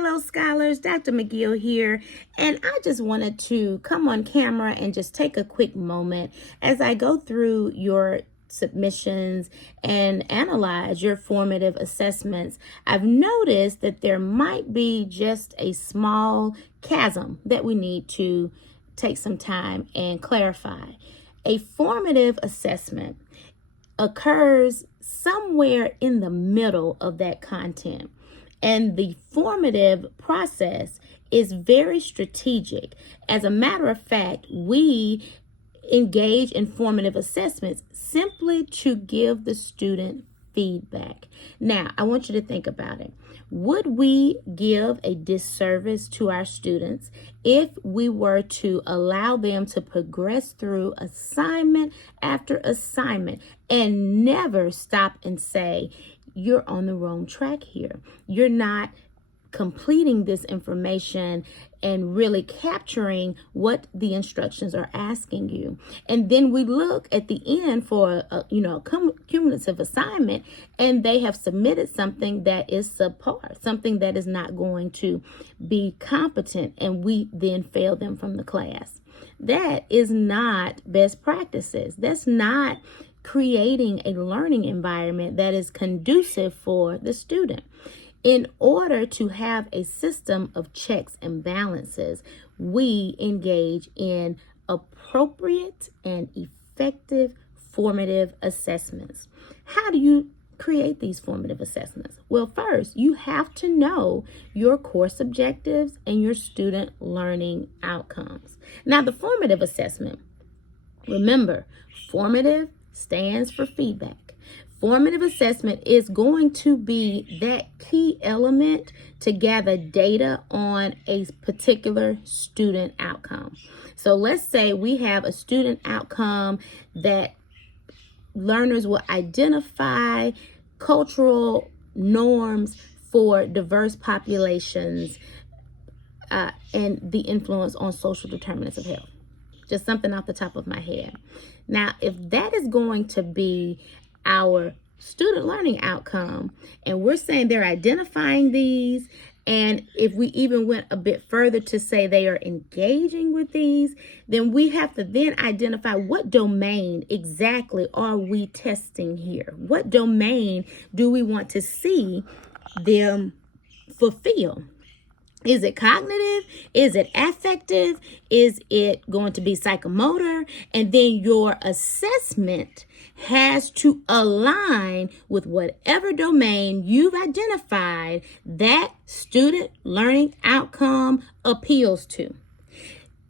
Hello, scholars. Dr. McGill here, and I just wanted to come on camera and just take a quick moment as I go through your submissions and analyze your formative assessments. I've noticed that there might be just a small chasm that we need to take some time and clarify. A formative assessment occurs somewhere in the middle of that content. And the formative process is very strategic. As a matter of fact, we engage in formative assessments simply to give the student feedback. Now, I want you to think about it. Would we give a disservice to our students if we were to allow them to progress through assignment after assignment and never stop and say, you're on the wrong track here. You're not completing this information and really capturing what the instructions are asking you. And then we look at the end for a cumulative assignment, and they have submitted something that is subpar, something that is not going to be competent, and we then fail them from the class. That is not best practices. That's not creating a learning environment that is conducive for the student. In order to have a system of checks and balances, we engage in appropriate and effective formative assessments. How do you create these formative assessments? Well, first, you have to know your course objectives and your student learning outcomes. Now, the formative assessment, remember, formative stands for feedback. Formative assessment is going to be that key element to gather data on a particular student outcome. So let's say we have a student outcome that learners will identify cultural norms for diverse populations and the influence on social determinants of health. Just something off the top of my head. Now, if that is going to be our student learning outcome, and we're saying they're identifying these, and if we even went a bit further to say they are engaging with these, then we have to then identify what domain exactly are we testing here? What domain do we want to see them fulfill? Is it cognitive? Is it affective? Is it going to be psychomotor? And then your assessment has to align with whatever domain you've identified that student learning outcome appeals to.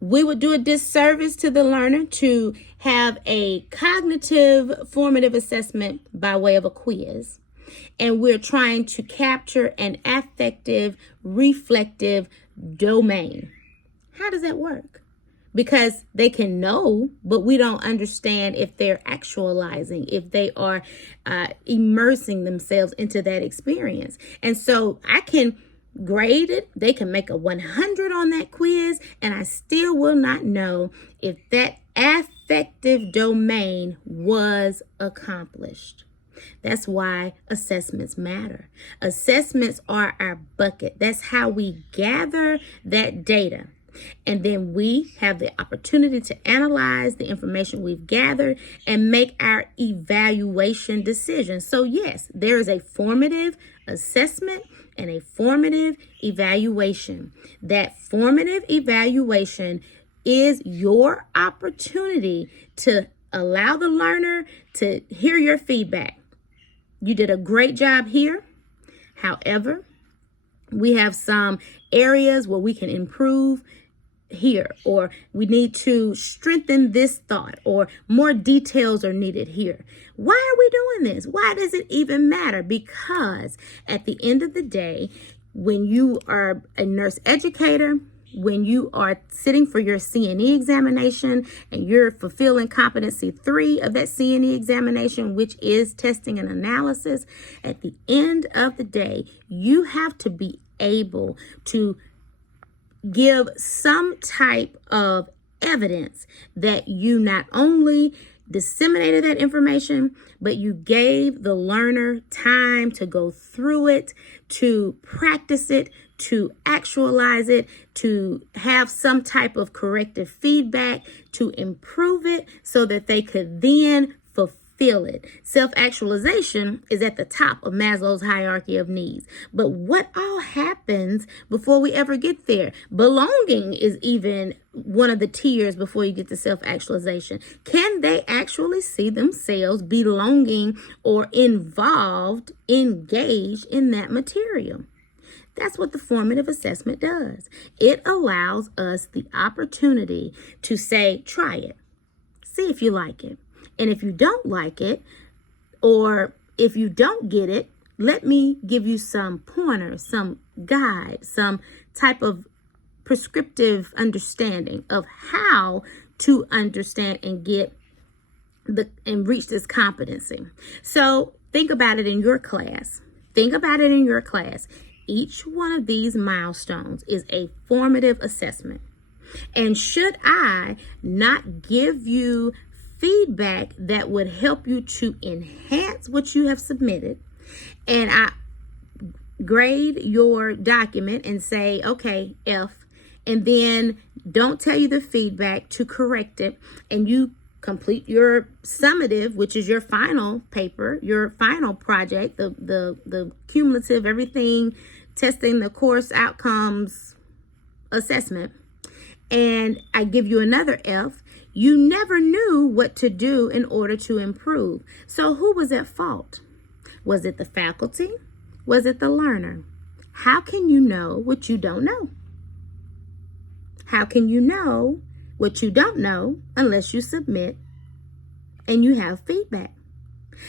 We would do a disservice to the learner to have a cognitive formative assessment by way of a quiz, and we're trying to capture an affective, reflective domain. How does that work? Because they can know, but we don't understand if they're actualizing, if they are immersing themselves into that experience. And so I can grade it. They can make a 100 on that quiz, and I still will not know if that affective domain was accomplished. That's why assessments matter. Assessments are our bucket. That's how we gather that data. And then we have the opportunity to analyze the information we've gathered and make our evaluation decisions. So yes, there is a formative assessment and a formative evaluation. That formative evaluation is your opportunity to allow the learner to hear your feedback. You did a great job here. However, we have some areas where we can improve here, or we need to strengthen this thought, or more details are needed here. Why are we doing this? Why does it even matter? Because at the end of the day, when you are a nurse educator, when you are sitting for your CNE examination and you're fulfilling competency 3 of that CNE examination, which is testing and analysis, at the end of the day, you have to be able to give some type of evidence that you not only disseminated that information, but you gave the learner time to go through it, to practice it, to actualize it, to have some type of corrective feedback, to improve it so that they could then fulfill it. Self-actualization is at the top of Maslow's hierarchy of needs. But what all happens before we ever get there? Belonging is even one of the tiers before you get to self-actualization. Can they actually see themselves belonging or involved, engaged in that material? That's what the formative assessment does. It allows us the opportunity to say, try it. See if you like it. And if you don't like it, or if you don't get it, let me give you some pointers, some guide, some type of prescriptive understanding of how to understand and get and reach this competency. So think about it in your class. Think about it in your class. Each one of these milestones is a formative assessment. And should I not give you feedback that would help you to enhance what you have submitted, and I grade your document and say, okay, F, and then don't tell you the feedback to correct it, and you complete your summative, which is your final paper, your final project, the cumulative, everything, testing the course outcomes assessment, and I give you another F, you never knew what to do in order to improve. So who was at fault? Was it the faculty? Was it the learner? How can you know what you don't know? How can you know what you don't know unless you submit and you have feedback?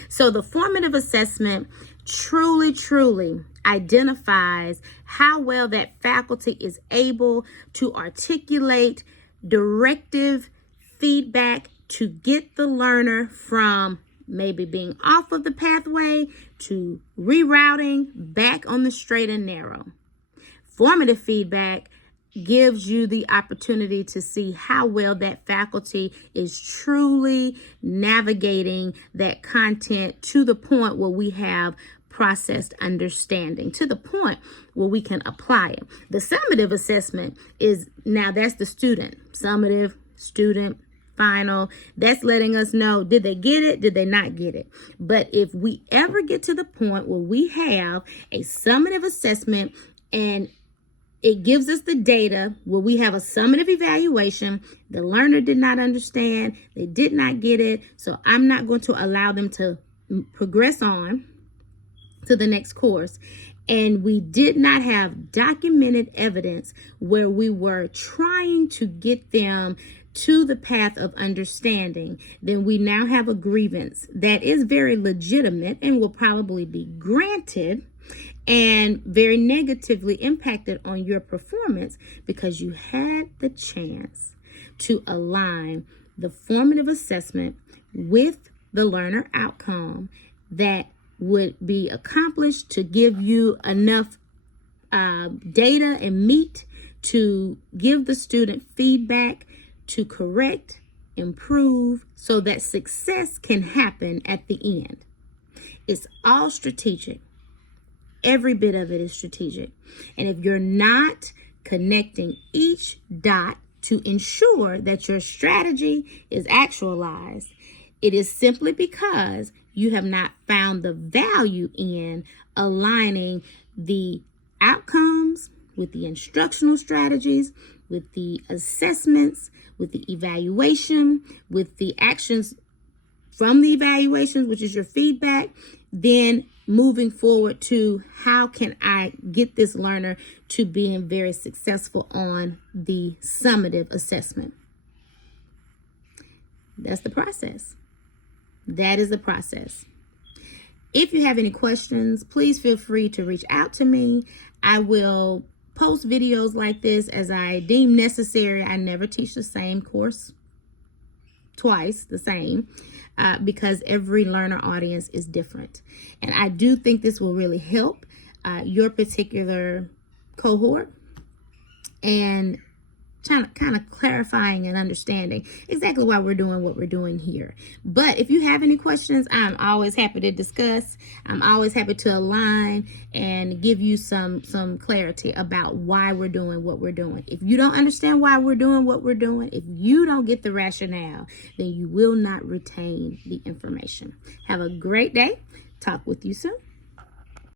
So the formative assessment truly identifies how well that faculty is able to articulate directive feedback to get the learner from maybe being off of the pathway to rerouting back on the straight and narrow. Formative feedback gives you the opportunity to see how well that faculty is truly navigating that content to the point where we have processed understanding, to the point where we can apply it. The summative assessment is, now that's the student. Summative, student, final. That's letting us know, did they get it? Did they not get it? But if we ever get to the point where we have a summative assessment and it gives us the data where we have a summative evaluation, the learner did not understand, they did not get it, so I'm not going to allow them to progress on to the next course. And we did not have documented evidence where we were trying to get them to the path of understanding, then we now have a grievance that is very legitimate and will probably be granted and very negatively impacted on your performance because you had the chance to align the formative assessment with the learner outcome that would be accomplished to give you enough data and meat to give the student feedback to correct, improve, so that success can happen at the end. It's all strategic. Every bit of it is strategic. And if you're not connecting each dot to ensure that your strategy is actualized, it is simply because you have not found the value in aligning the outcomes with the instructional strategies, with the assessments, with the evaluation, with the actions from the evaluations, which is your feedback, then moving forward to how can I get this learner to being very successful on the summative assessment. That's the process. That is the process. If you have any questions, please feel free to reach out to me. I will post videos like this as I deem necessary. I never teach the same course twice, the same, because every learner audience is different. And I do think this will really help your particular cohort. And kind of clarifying and understanding exactly why we're doing what we're doing here. But if you have any questions, I'm always happy to discuss. I'm always happy to align and give you some clarity about why we're doing what we're doing. If you don't understand why we're doing what we're doing, if you don't get the rationale, then you will not retain the information. Have a great day. Talk with you soon.